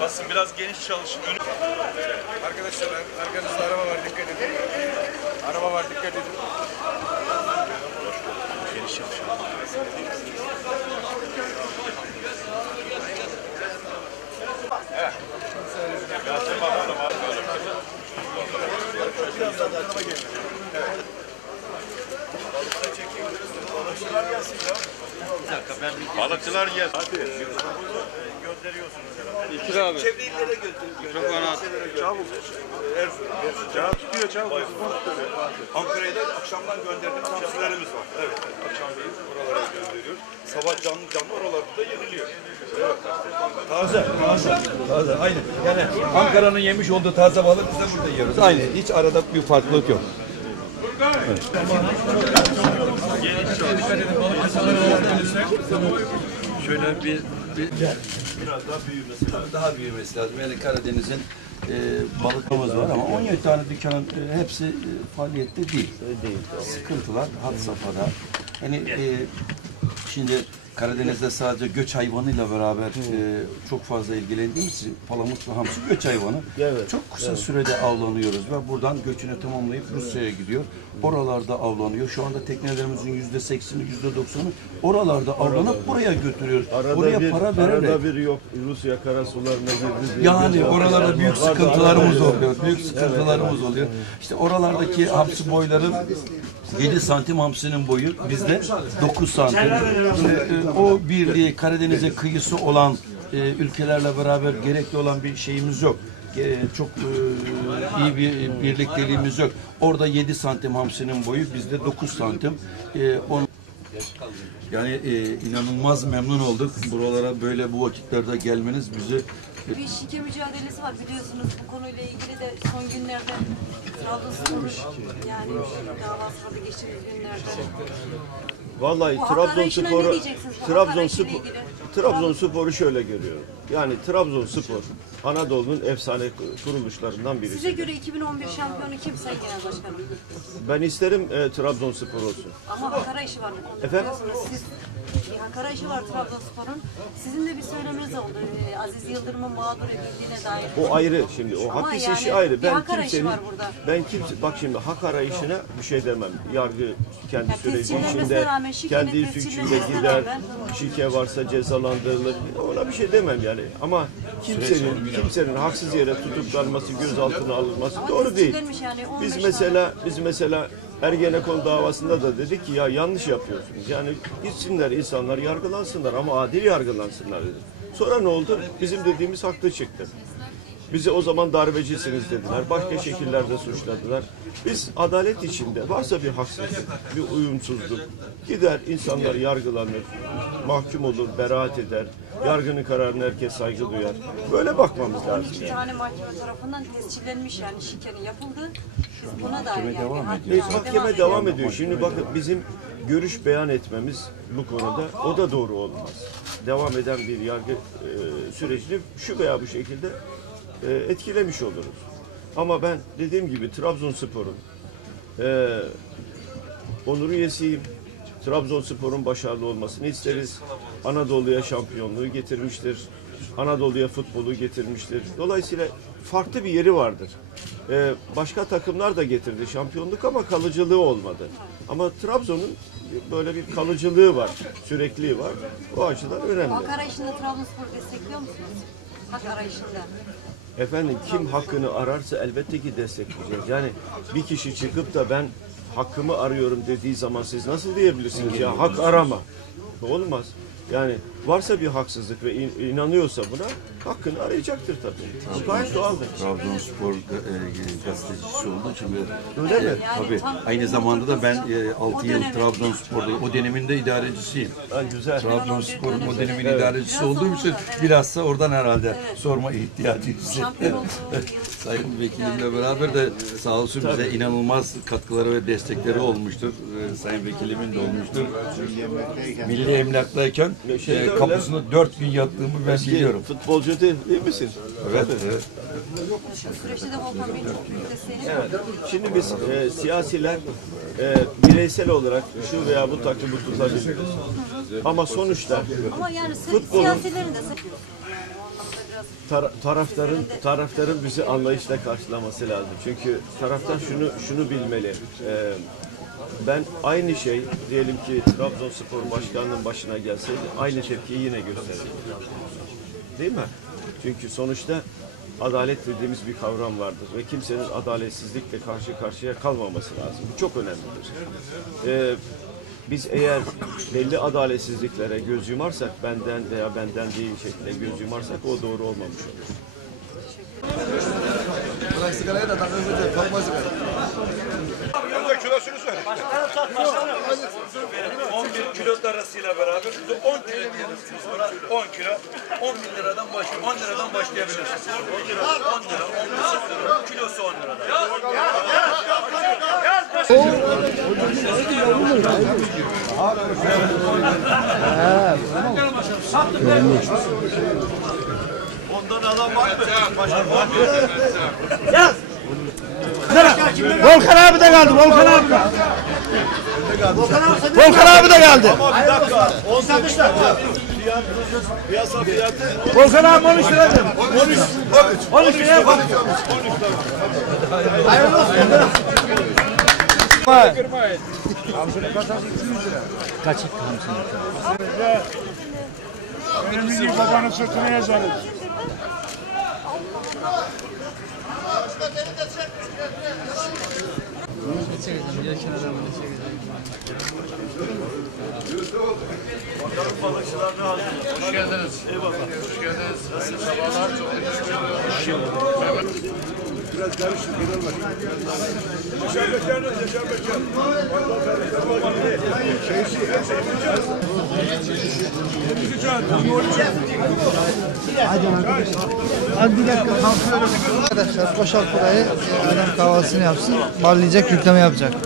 Basın biraz geniş çalışın. Önü... Arkadaşlar arkanızda araba var dikkat edin. Araba var dikkat edin. Geniş çalışın. Balıkçılar gel. Hadi. Çabuk tutuyor çabuk. Ankara'ya da akşamdan gönderdiğimiz hamsilerimiz var. Evet, akşamleyin oralara gönderiyoruz. Sabah canlı canlı oralarda yeniliyor. Taze, taze, taze. Aynı. Yani Ankara'nın yemiş olduğu taze balık biz de burada yiyoruz. Aynı. Hiç arada bir farklılık yok. Şöyle bir, bir biraz daha büyümesi lazım. Daha büyümesi lazım. Yani Karadeniz'in e, balıklarımız var ama 17 tane dükkanın e, hepsi e, faaliyette değil. Sıkıntılar had safhada. Hani e, şimdi Karadeniz'de sadece göç hayvanıyla beraber e, çok fazla ilgilendiğimiz için palamut ve hamsi göç hayvanı. çok kısa sürede avlanıyoruz ve buradan göçünü tamamlayıp Rusya'ya gidiyor. Oralarda avlanıyor. Şu anda teknelerimizin yüzde sekseni, yüzde doksanı oralarda avlanıp buraya götürüyoruz. Arada Oraya bir, para vererek. arada bir yok Rusya karasularına girdi. Yani oralarda büyük Var da sıkıntılarımız arada- oluyor. Büyük sıkıntılarımız oluyor. İşte oralardaki hamsi boyları 7 santim hamsinin boyu bizde 9 santim. İşte, e, o birliği Karadeniz'e kıyısı olan e, ülkelerle beraber gerekli olan bir şeyimiz yok. E, çok e, iyi bir birlikteliğimiz yok. Orada 7 santim hamsinin boyu bizde 9 santim. E, on- yani e, inanılmaz memnun olduk. Buralara böyle bu vakitlerde gelmeniz bizi Bir şike mücadelesi var biliyorsunuz bu konuyla ilgili de son günlerde Trabzonspor'un yani davası vardı geçtiğimiz günlerde. Vallahi Bu işine ne Trabzonspor'u diyeceksiniz? Bu Trabzonspor ilgili. Trabzonspor'u şöyle görüyorum. Yani Trabzonspor Anadolu'nun efsane kuruluşlarından birisi. Size göre 2011 şampiyonu kim Sayın Genel Başkanım? Ben isterim e, Trabzonspor olsun. Ama Ankara işi var bu konuda Efendim? biliyorsunuz. Siz bir Ankara işi var Trabzonspor'un. Sizin de bir söylemeniz oldu. Ee, Aziz Yıldırım'ın mağdur edildiğine dair. O ayrı şimdi. O Ama hak yani işi ayrı. bir Ben hak arayışı kimsenin var burada. ben kimse bak şimdi hak arayışına bir şey demem. Yargı kendi Ya süreci tescillenmesine içinde rağmen, şikenin kendi tescillenmesine suçuyla gider. rağmen- Şike varsa cezalandırılır. Ona bir şey demem yani. Ama kimsenin kimsenin haksız yere tutuklanması, gözaltına alınması Ama doğru değil. tescillenmiş yani, 15 Biz tane. mesela biz mesela Ergenekon davasında da dedik ki ya yanlış yapıyorsunuz. Yani gitsinler insanlar yargılansınlar ama adil yargılansınlar dedik. Sonra ne oldu? Bizim dediğimiz haklı çıktı. Bize o zaman darbecisiniz dediler. Başka şekillerde suçladılar. Biz adalet içinde varsa bir haksızlık, bir uyumsuzluk gider insanlar yargılanır, mahkum olur, beraat eder. Yargının kararına herkes saygı duyar. Böyle bakmamız lazım. 12 Yani. tane mahkeme tarafından tescillenmiş yani şikenin yapıldı. Biz buna dair yani devam ediyor. Mahkeme devam ediyor. Şimdi bakın bizim görüş beyan etmemiz bu konuda o da doğru olmaz. Devam eden bir yargı e, sürecini şu veya bu şekilde e, etkilemiş oluruz. Ama ben dediğim gibi Trabzonspor'un e, onur üyesiyim. Trabzonspor'un başarılı olmasını isteriz. Anadolu'ya şampiyonluğu getirmiştir. Anadolu'ya futbolu getirmiştir. Dolayısıyla farklı bir yeri vardır. Ee, başka takımlar da getirdi şampiyonluk ama kalıcılığı olmadı. Ama Trabzon'un böyle bir kalıcılığı var, sürekliliği var. O açıdan önemli. Hak arayışında Trabzonspor'u destekliyor musunuz? Hak arayışında. Efendim kim hakkını ararsa elbette ki destekleyeceğiz. Yani bir kişi çıkıp da ben hakkımı arıyorum dediği zaman siz nasıl diyebilirsiniz ya hak arama. Olmaz. Yani varsa bir haksızlık ve in- inanıyorsa buna hakkını arayacaktır tabii. Bu gayet doğaldır. Trabzonspor e, gazetecisi olduğu için ve Öyle mi? tabii aynı zamanda da ben e, 6 yıl Trabzonspor'da o dönemin de idarecisiyim. Ha, güzel. Trabzonspor'un o dönemin idarecisi olduğum için bilhassa oradan herhalde sorma ihtiyacı hissettim. Sayın Vekilimle beraber de sağ olsun bize inanılmaz katkıları ve destekleri olmuştur. Ee, Sayın Vekilimin de olmuştur. Milli Emlak'tayken Şey e, öyle. kapısını dört gün yattığımı ben biliyorum. Futbolcu değil, değil misin? Evet, evet. Şu süreçte de Volkan Bey'in çok büyük desteğini Evet. Şimdi biz e, siyasiler e, bireysel olarak şu veya bu takımı tutabiliriz. Ama sonuçta Ama yani Futbolun- siyasilerin de Tar- taraftarın taraftarın bizi anlayışla karşılaması lazım. Çünkü taraftar şunu şunu bilmeli. Ee, ben aynı şey diyelim ki Trabzonspor başkanının başına gelseydi aynı tepkiyi yine gösterirdim. Değil mi? Çünkü sonuçta adalet dediğimiz bir kavram vardır ve kimsenin adaletsizlikle karşı karşıya kalmaması lazım. Bu çok önemlidir. Ee, biz eğer belli adaletsizliklere göz yumarsak, benden veya benden değil şeklinde göz yumarsak o doğru olmamış olur. Bırak sigarayı da takılınca kalmaz sigara. Yanında kilosunu söyle. 11 kilo arasıyla beraber 10 kilo diyelim. Sonra 10 kilo 10 bin liradan başlıyor. 10 liradan başlayabilirsiniz. 10 lira, 10 lira, 10 lira, kilosu 10 lira. Volkan abi de geldi. Volkan abi de. Volkan abi de geldi. Piyasa fiyatı Volkan abi 13 lira dedi. 13. 13 lira yapalım. Benim babanın sırtına yazarız. Çevirdim, ya kenarlarını çevirdim. Bakalım balıkçılar ne hazır? Hoş geldiniz. Eyvallah. Hoş geldiniz. Hayırlı sabahlar. Çok teşekkür ederim. Evet. Biraz derviş gidelim bak. Yaşar Bekar, Yaşar Bekar. Vallahi ben sabah gitti. Şeysi, Yaşar Bekar. Bizi çağırdı. Bizi çağırdı. Arkadaşlar boşalt burayı. Adam kahvaltısını yapsın. Barlayacak, yükleme yapacak.